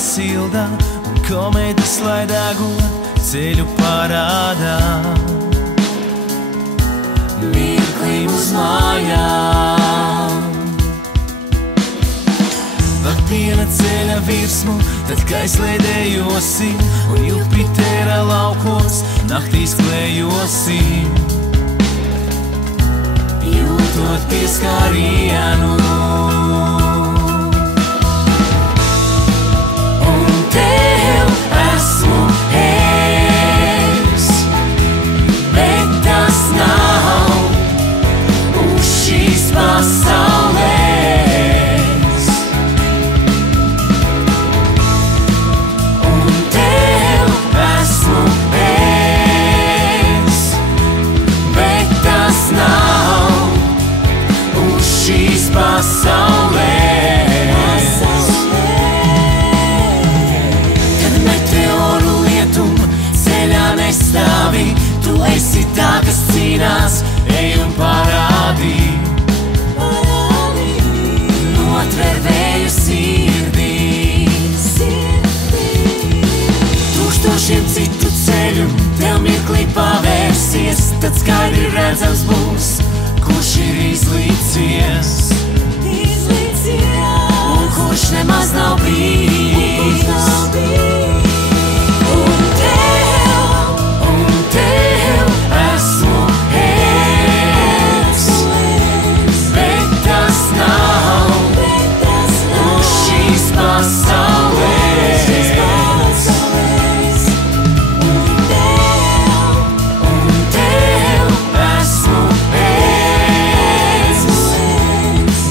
sildā un kometas lai degot ceļu parādā. Mirklim uz mājām pa piena ceļa virsmu, tad kaislēdējosim un Jupitera laukos naktīs klējosim, jūtot pieskārienu. Un tev esmu es, bet tas nav uz šīs pasaules. Kad meteoru lietum ceļā nestāvi, tu esi tā, kas cīnās, ej un parādi. Notver vēju sirdīs. Tūkstošiem citu ceļu tev mirklī pavērsies, tad skaidri redzams būs, kurš ir izlīdzies. Un kurš nemaz nav bijis. Un tev esmu es, bet tas nav uz šīs pasaules. Un tev esmu es,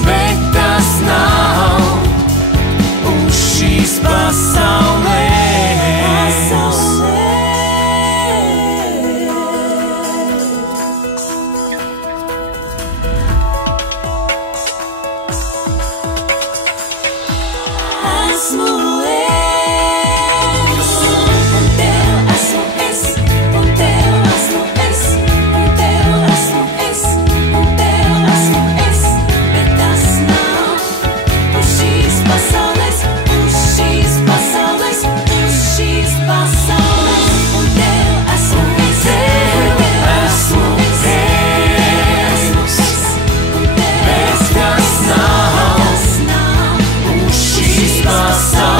bet tas nav uz šīs pasaules. Esmu es, un tev esmu es, un tev esmu es, un tev esmu es, un tev esmu es, bet tas nav uz šīs pasaules, uz šīs pasaules, uz šīs pasaules. Un tev esmu es, un tev esmu es, bet tas nav uz šīs pasaules.